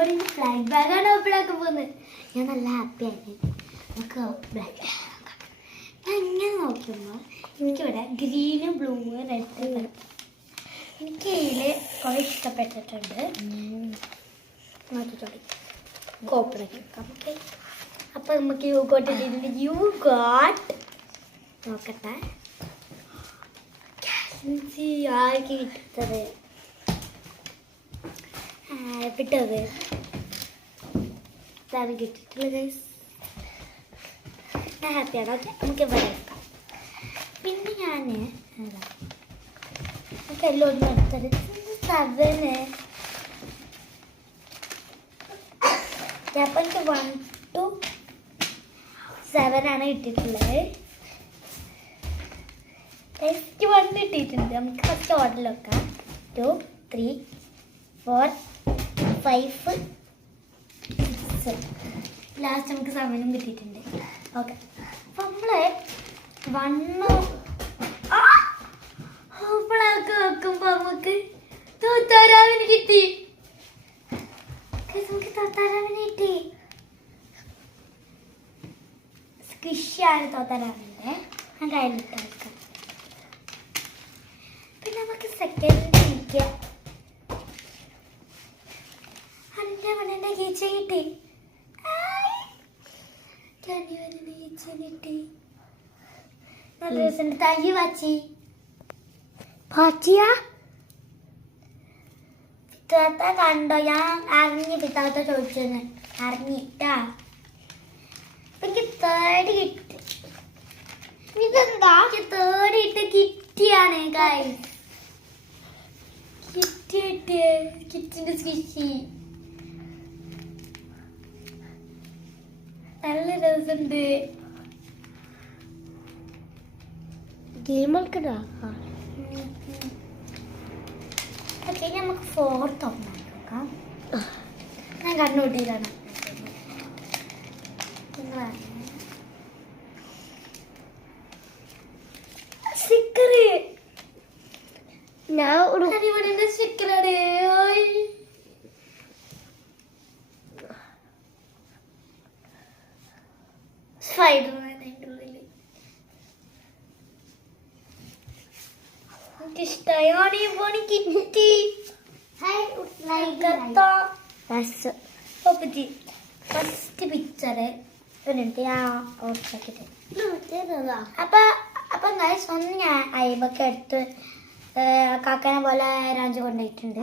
പറയുന്നത് ഫ്ലൈറ്റ് ബാഗാണ് ഓപ്പണാക്കാൻ പോകുന്നത്. ഞാൻ നല്ല ഹാപ്പിയായി. നമുക്ക് ബ്ലാക്ക് ഞാൻ ഇങ്ങനെ നോക്കുമ്പോൾ എനിക്കിവിടെ ഗ്രീനും ബ്ലൂവും റെഡ് എനിക്ക് ഇതിൽ കുറേ ഇഷ്ടപ്പെട്ടിട്ടുണ്ട്. നോക്കിക്കോളി ഓപ്പണാക്കി വെക്കാം. ഓക്കെ, അപ്പം നമുക്ക് യു ഗോട്ട് നോക്കട്ടെ ആക്കി കിട്ടത് കിട്ടത് ഇതാണ് കിട്ടിയിട്ടുള്ളത് ഗൈസ്. ഞാൻ ഹാപ്പിയാണ്. ഓക്കെ, നമുക്ക് ഇവിടെ എടുക്കാം. പിന്നെ ഞാൻ നമുക്ക് എല്ലാം എടുത്തത് 7 അപ്പോൾ എനിക്ക് 1 to 7 ആണ് കിട്ടിയിട്ടുള്ളത്. ഫസ്റ്റ് 1 കിട്ടിയിട്ടുണ്ട്. നമുക്ക് ഫസ്റ്റ് ഓർഡറിൽ വെക്കാം. 2, 3, 4, 5, 6. ലാസ്റ്റ് നമുക്ക് 7 കിട്ടിയിട്ടുണ്ട്. ഓക്കെ, അപ്പം നമ്മൾ 1 ഓപ്പണാക്കി വെക്കുമ്പോൾ നമുക്ക് തോത്താരാവിന് കിട്ടി. നമുക്ക് തോത്താരാവിന് കിട്ടി. സ്ക്വിഷിയാണ് തോത്താരാവിൻ്റെ. ഞാൻ കയ്യിലിട്ട് വെക്കാം. പിന്നെ നമുക്ക് സെക്കൻഡ് ഇരിക്കാം. എൻ്റെ കീച്ച കിട്ടി. കിട്ടി. നല്ല ദിവസം താങ്ക് യു വാച്ചി. പാച്ചിയാ പിത്താത്ത കണ്ടോ? ഞാൻ അറിഞ്ഞ് പിത്താത്ത ചോദിച്ചെന്ന് അറിഞ്ഞിട്ടാ. എനിക്ക് തേർഡ് കിട്ടി. ഇതെന്താ തേർഡ് ഇട്ട് കിറ്റിയാണ് ഗൈസ്. കിറ്റിന്റെ സ്വിഷി നല്ല രസമുണ്ട്. ഗെയിം കളിക്കടാ. ഓക്കെ, നമുക്ക് 4th നോക്കാം. ഞാൻ കണ്ണുകൂട്ടിയിലാണ്. സ്റ്റിക്കറ് ഞാൻ അടിപൊളിന്റെ സ്റ്റിക്കറാണ്. സ്പൈഡർമാൻ അതിൻ്റെ ഉള്ളിൽ എനിക്കിഷ്ടമായി. ഓണി പോണി കിറ്റി ഫസ്റ്റ് പിക്ചറ് അപ്പം ഗൈസ് ഒന്ന് ഞാൻ അയബൊക്കെ എടുത്ത് കാക്കനെ പോലെ രാജു കൊണ്ടുപോയിട്ടുണ്ട്.